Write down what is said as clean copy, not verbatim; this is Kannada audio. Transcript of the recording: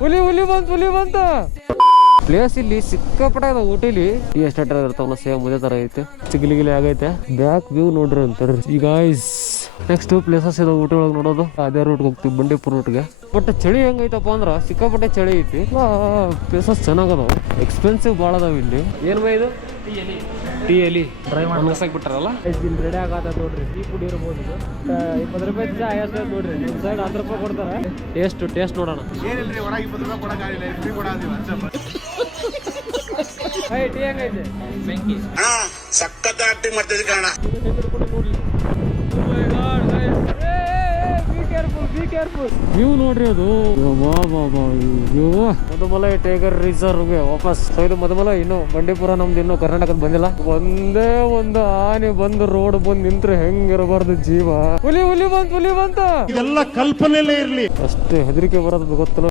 ಹುಲಿ ಬಂತ ಪ್ಲೇಸ್ ಇಲ್ಲಿ ಸಿಕ್ಕಾಪಟ್ಟೆ ಅದ ಊಟಿಲಿ ಟೀ ಎಸ್ಟೇಟ್ ಇರ್ತಾವಲ್ಲ ಸೇಮ್ ಅದೇ ತರ ಐತೆ ಚಿಗಿಲಿಗಿಲಿ ಆಗೈತೆ ಬ್ಯಾಕ್ ವ್ಯೂ ನೋಡ್ರಿ ಅಂತಾರ್ರಿ ಈಗ ನೆಕ್ಸ್ಟ್ ಪ್ಲೇಸಸ್ ಇದಾವ ಊಟ ಒಳಗೆ ನೋಡೋದು ಅದೇ ರೂಟ್ಗೆ ಹೋಗ್ತೀವಿ ಬಂಡೀಪುರ ರೂಟ್ಗೆ ಬಟ್ ಚಳಿ ಹೆಂಗೈತಪ್ಪ ಅಂದ್ರ ಸಿಕ್ಕಾಪಟ್ಟೆ ಚಳಿ ಐತಿ ಪ್ಲೇಸಸ್ ಚೆನ್ನಾಗದಾವ ಎಕ್ಸ್ಪೆನ್ಸಿವ್ ಭಾಳ ಅದಾವ ಇಲ್ಲಿ ಏನ್ ಬೈ ಇದು ಟೀ ಎಲಿ ಡ್ರೈ ಮಾಡಿ ಬಿಟ್ಟಾರಲ್ಲ ಇಲ್ಲಿ ರೆಡಿ ಆಗತ್ತ ನೋಡ್ರಿ ಟೀ ಕುಡಿ ಇರ್ಬೋದು 20 ರೂಪಾಯಿ ಚಾಯ್ ಅಷ್ಟೇ ನೋಡ್ರಿ ಒಂದು ಸೈಡ್ 10 ರೂಪಾಯಿ ಕೊಡ್ತಾರೆ ಟೇಸ್ಟ್ ನೋಡೋಣ ಟೀ ಹೆಂಗೈತೆ ಬೆಂಕಿ ಸಖತ್ ಆಕ್ಟಿಂಗ್ ಮಾಡ್ತಿದ್ದೆ ಕಾರಣ ವ್ಯೂ ನೋಡ್ರಿ ಅದು ಮಧುಮಲೈ ಟೈಗರ್ ರಿಸರ್ವ್ ವಾಪಸ್ ಇದು ಮಧುಮಲೈ ಇನ್ನು ಬಂಡೀಪುರ ನಮ್ದು ಇನ್ನು ಕರ್ನಾಟಕದ ಬಂದಿಲ್ಲ ಒಂದೇ ಒಂದು ಆನೆ ಬಂದು ರೋಡ್ ಬಂದು ನಿಂತ್ರೆ ಹೆಂಗಿರಬಾರ್ದು ಜೀವ ಹುಲಿ ಬಂತ ಇದೆಲ್ಲ ಕಲ್ಪನೆಯಲ್ಲೇ ಇರ್ಲಿ ಅಷ್ಟೇ ಹೆದರಿಕೆ ಬರೋದು ಗೊತ್ತಿಲ್ಲ